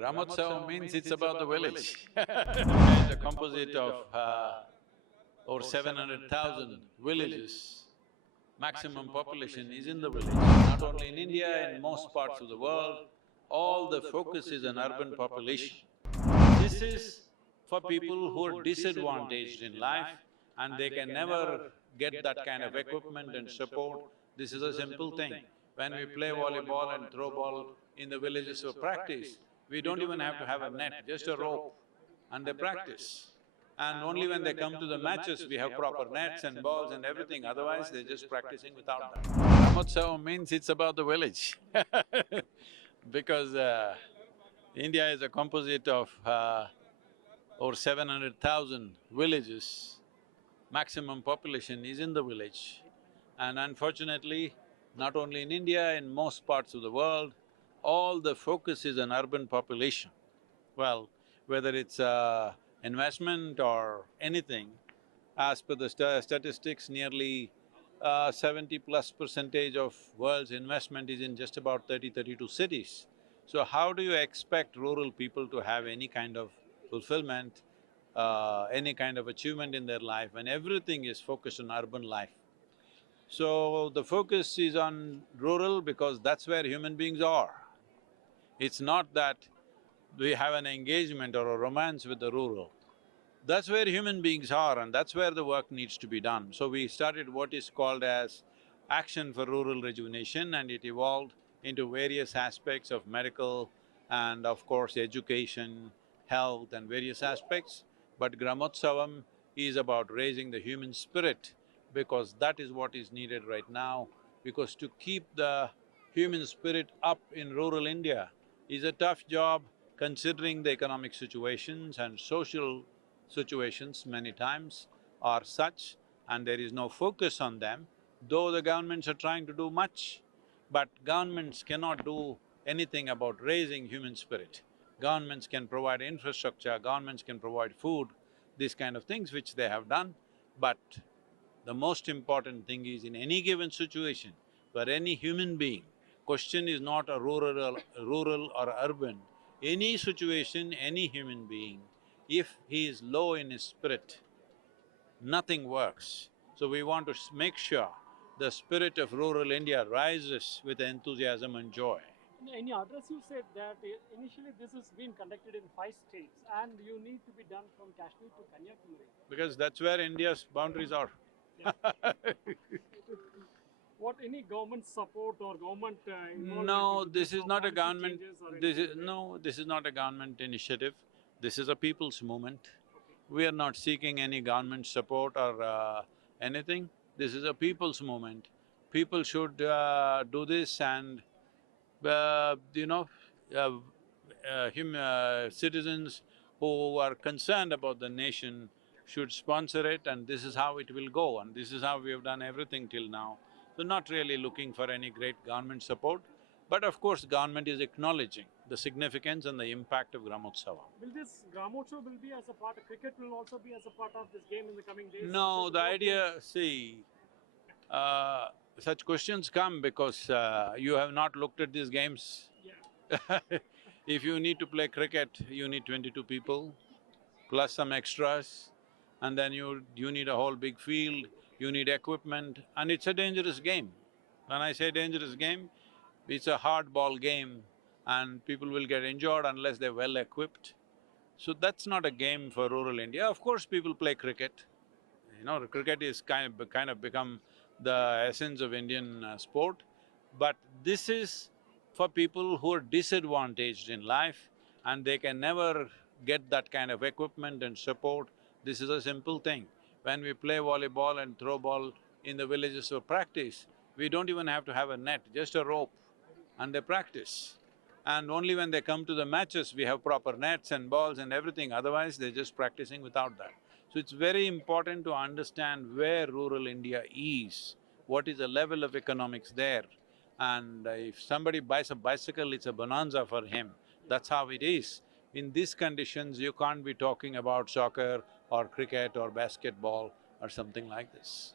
Gramotsava means it's about the village. It's a composite of over 700,000 villages. Maximum population is in the village. Not only in India, in most parts of the world, all the focus is on urban population. This is for people who are disadvantaged in life and they can never get that kind of equipment and support. This is a simple thing. When we play volleyball and throw ball in the villages for practice, we don't even have to have a net, just a rope, and they practice. And only when they come to the matches, we have proper nets and balls and everything, otherwise they're just practicing without that. Ramotsava means it's about the village because India is a composite of over 700,000 villages. Maximum population is in the village. And unfortunately, not only in India, in most parts of the world, all the focus is on urban population. Well, whether it's investment or anything, as per the statistics, nearly 70+% of world's investment is in just about 32 cities. So how do you expect rural people to have any kind of fulfillment, any kind of achievement in their life when everything is focused on urban life? So the focus is on rural because that's where human beings are. It's not that we have an engagement or a romance with the rural. That's where human beings are and that's where the work needs to be done. So we started what is called as Action for Rural Rejuvenation, and it evolved into various aspects of medical and of course education, health and various aspects. But Gramotsavam is about raising the human spirit because that is what is needed right now. Because to keep the human spirit up in rural India is a tough job considering the economic situations and social situations many times are such and there is no focus on them, though the governments are trying to do much. But governments cannot do anything about raising human spirit. Governments can provide infrastructure, governments can provide food, these kind of things which they have done. But the most important thing is in any given situation, for any human being, question is not a rural or urban, any situation, any human being, if he is low in his spirit, nothing works. So we want to make sure the spirit of rural India rises with enthusiasm and joy. In your address, you said that initially this has been conducted in 5 states and you need to be done from Kashmir to Kanyakumari. Because that's where India's boundaries are. Yeah. What any government support or government involvement? No, into this is or not a policy government… changes or this anything is… like no, this is not a government initiative. This is a people's movement. Okay. We are not seeking any government support or anything. This is a people's movement. People should do this and you know, uh, citizens who are concerned about the nation should sponsor it, and this is how it will go, and this is how we have done everything till now. So not really looking for any great government support, but of course government is acknowledging the significance and the impact of Gramotsava. Will this Gramotsav will be as a part of cricket will also be as a part of this game in the coming days? No, So the both games- idea… see, such questions come because you have not looked at these games. Yeah. If you need to play cricket, you need 22 people, plus some extras, and then you need a whole big field, you need equipment, and it's a dangerous game. When I say dangerous game, it's a hardball game and people will get injured unless they're well equipped. So that's not a game for rural India. Of course, people play cricket. You know, cricket is kind of become the essence of Indian sport. But this is for people who are disadvantaged in life and they can never get that kind of equipment and support. This is a simple thing. When we play volleyball and throw ball in the villages for practice, we don't even have to have a net, just a rope, and they practice. And only when they come to the matches, we have proper nets and balls and everything, otherwise they're just practicing without that. So it's very important to understand where rural India is, what is the level of economics there. And if somebody buys a bicycle, it's a bonanza for him. That's how it is. In these conditions, you can't be talking about soccer or cricket or basketball or something like this.